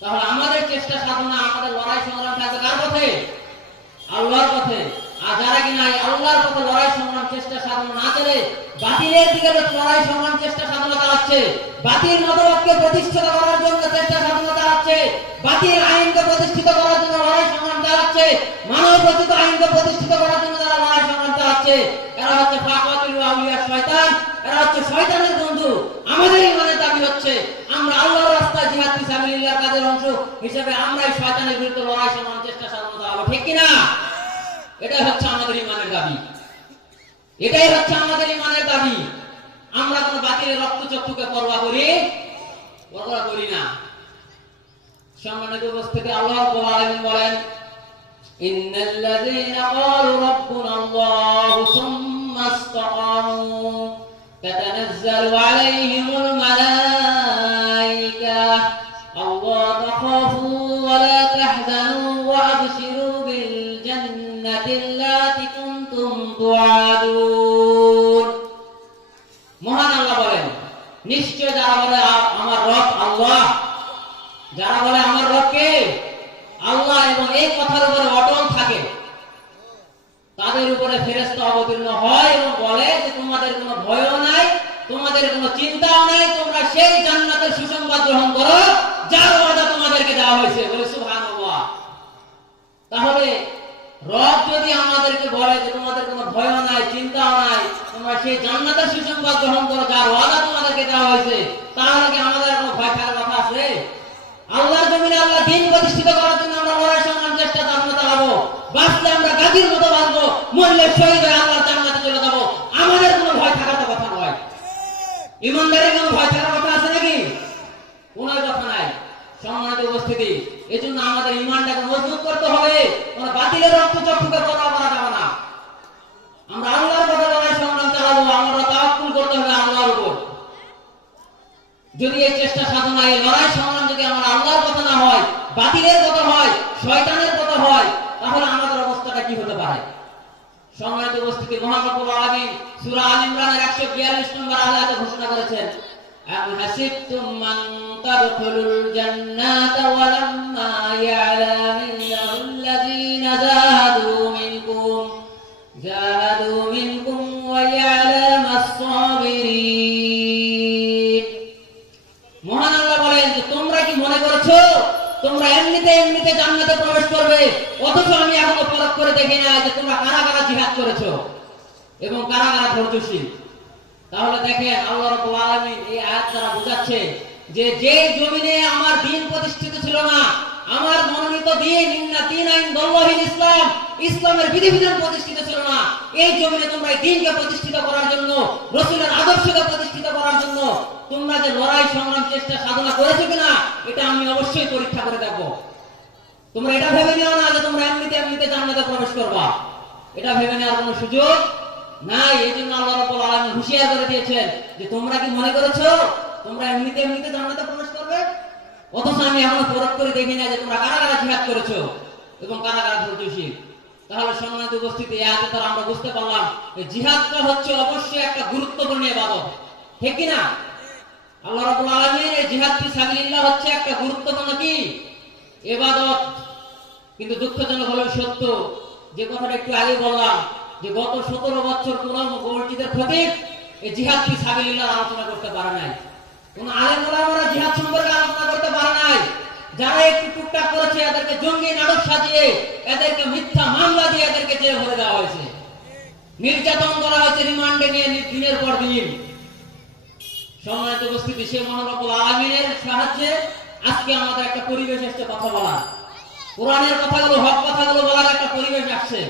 তাহলে আমাদের চেষ্টা সাধনা, আমাদের লড়াই সংগ্রাম থাকবে কার পথে? আল্লাহর পথে। আর যারা কিনা আল্লাহর পথে লড়াই সংগ্রাম চেষ্টা সাধনা না করে বাতিলের দিকে লড়াই সংগ্রাম চেষ্টা সাধনা চালাচ্ছে, বাতিল মতবাদকে প্রতিষ্ঠিত করার জন্য চেষ্টা সাধনা চালাচ্ছে, বাতিল আইনকে প্রতিষ্ঠিত করার জন্য লড়াই সংগ্রাম চালাচ্ছে, মানব রচিত আইনকে প্রতিষ্ঠিত করার জন্য যারা লড়াই সংগ্রাম চালাচ্ছে, এরা হচ্ছে ফাকাতুল আউলিয়া শয়তান, এরা হচ্ছে শয়তানের বন্ধু। আমাদের ইমানের দাবি হচ্ছে আমরা আল্লাহর রাস্তায় জিহাদ ফি সাবিলিল্লাহর কাজের অংশ হিসেবে আমরাই শয়তানের বিরুদ্ধে লড়াই সংগ্রাম চেষ্টা সাধনা চালাবো, ঠিক কি না? এটাই হচ্ছে আমাদের ইমানের দাবি, এটাই হচ্ছে আমাদের ইমানের দাবি। আমরা কোন বাতিলের রক্তচক্ষুকে পরোয়া করি না। সম্মানিত উপস্থিতি, আল্লাহ রাব্বুল আলামিন বলেন, ইন্নাল্লাযীনা ক্বালু রাব্বুনাল্লাহু সুম্মা ইসতাকামু তাতানাজ্জালু আলাইহিমুল মালায়েকা আল্লা তাখাফু ওয়া লা তাহজানু ওয়া আবশিরু বিল জান্নাতি আল্লাতী কুনতুম তুআদুন। মহান আল্লাহ বলেন, নিশ্চয় যারা বলে আমার রব আল্লাহ, যারা বলে আমার রব কে? আল্লাহ, এবং এই কথার উপরে অটল থাকে, তাদের উপরে ফেরেশতা অবতীর্ণ হয় এবং বলে যে তোমাদের কোনো ভয়ও নাই, তোমাদের কোনো চিন্তাও নাই, তোমরা সেই জান্নাতের সুসংবাদ গ্রহণ করো যার ওয়াদা তোমাদেরকে দেওয়া হয়েছে। বলে সুবহানাল্লাহ। তাহলে রব যদি আমাদেরকে বলে যে তোমাদের কোনো ভয়ও নাই, চিন্তাও নাই, তোমরা সেই জান্নাতের সুসংবাদ গ্রহণ করো যার ওয়াদা তোমাদেরকে দেওয়া হয়েছে, তাহলে কি আমাদের কোনো ভয় থাকার কথা আছে? আল্লাহর জমিনে আল্লাহ দ্বীন প্রতিষ্ঠিত করার জন্য আমরা লড়াই সংগ্রাম চেষ্টা চালাবো, বাঁচলে আমরা গাজীর মতো বাঁচবো, মরলে শহীদ হয়ে আল্লাহর জান্নাতে চলে যাবো। আমাদের কোনো ভয় থাকার কথা নয়। ইমানদারের কোনো ভয় থাকার কথা আছে নাকি? কোনো কথা নাই। সম্মানিত উপস্থিতি, এজন্য আমাদের ঈমানটাকে মজবুত করতে হবে, কোন বাতিলের রক্তচক্ষুকে পরোয়া করা যাবে না। আমরা আল্লাহর পথে লড়াই সংগ্রাম চালাবো, আমরা তাওয়াক্কুল করতে হবে আল্লাহর উপর। যদি এই চেষ্টা সাধনা, এই লড়াই সংগ্রাম যদি আমরা আল্লাহর কথা না হয়, বাতিলের কথা হয়, শয়তানের কথা হয়, তাহলে আমাদের অবস্থাটা কি হতে পারে? সম্মানিত উপস্থিতি, মহান রব্বুল আলামিন সূরা আল ইমরানের 142 নম্বর আয়াতে ঘোষণা করেছেন, আম হাসিবতুম মান তাদখুলুল জান্নাতা ওয়া লাম্মা ইয়ালামিল্লাহুল্লাযীনা জাহাদু মিনকুম ওয়া ইয়ালামাস সাবিরিন। মহান আল্লাহ বলেন যে তোমরা কি মনে করেছো তোমরা এমনিতে জান্নাতে প্রবেশ করবে, অথচ আমি এখনো পরখ করে দেখি না যে তোমরা কারা কারা জিহাদ করেছো এবং কারা কারা ধৈর্যশীল। তাহলে দেখেন আল্লাহ রাব্বুল আলামিন এই আয়াত দ্বারা বোঝাচ্ছে যে যে জমিনে আমার দ্বীন প্রতিষ্ঠিত ছিল না, আমার মনোনীত দ্বীন, ইন্না দীনা ইনদাল্লাহিল ইসলাম, ইসলামের বিধিবিধান প্রতিষ্ঠিত ছিল না, এই জমিনে তোমরা এই দ্বীনকে প্রতিষ্ঠিত করার জন্য, রাসূলের আদর্শকে প্রতিষ্ঠিত করার জন্য তোমরা যে লড়াই সংগ্রাম চেষ্টা সাধনা করেছো কিনা, এটা আমি অবশ্যই পরীক্ষা করে দেখব। তোমরা এটা ভেবে নিও না যে তোমরা এমনিতে জান্নাতে প্রবেশ করবা, এটা ভেবে নেওয়ার কোনো সুযোগ নাই। এই জন্য আল্লাহ রাব্বুল আলামিন হুঁশিয়ার করে দিয়েছেন যে তোমরা কি মনে করেছো তোমরা এমনিতে জান্নাতে প্রবেশ করবে, অথচ আমি এখনো পরখ করে দেখি না যে তোমরা কারা কারা জিহাদ করেছো এবং কারা কারা ধৈর্যশীল। তাহলে সম্মানিত উপস্থিতি, এই আয়াতে তারা আমরা বুঝতে পারলাম যে জিহাদটা হচ্ছে অবশ্যই একটা গুরুত্বপূর্ণ ইবাদত, ঠিক কি না? আল্লাহ রাব্বুল আলামিন এই জিহাদ ফি সাবিলিল্লাহ হচ্ছে একটা গুরুত্বপূর্ণ কি ইবাদত। কিন্তু দুঃখজনক হলো সত্য, যে কথাটা একটু আগে বললাম, যে গত 17 বছর কোন মসজিদের খতিব এই জিহাদ ফি সাবিলিল্লাহ আলোচনা করতে পারে নাই, কোন আলেম ওলামারা জিহাদ সম্পর্কে আলোচনা করতে পারে নাই। যারা একটু টুকটাক করেছে এদেরকে জঙ্গি নাটক সাজিয়ে, এদেরকে মিথ্যা মামলা দিয়ে এদেরকে জেলে ভরে দেওয়া হয়েছে, নির্যাতন করা হয়েছে, রিমান্ডে নিয়ে দিনের পর দিন। সম্মানিত উপস্থিতি, সে মহান রব্বুল আলামিনের সাহায্যে আজকে আমাদের একটা পরিবেশ এসেছে কথা বলার, কোরআনের কথাগুলো, হক কথাগুলো বলার একটা পরিবেশ আসছে।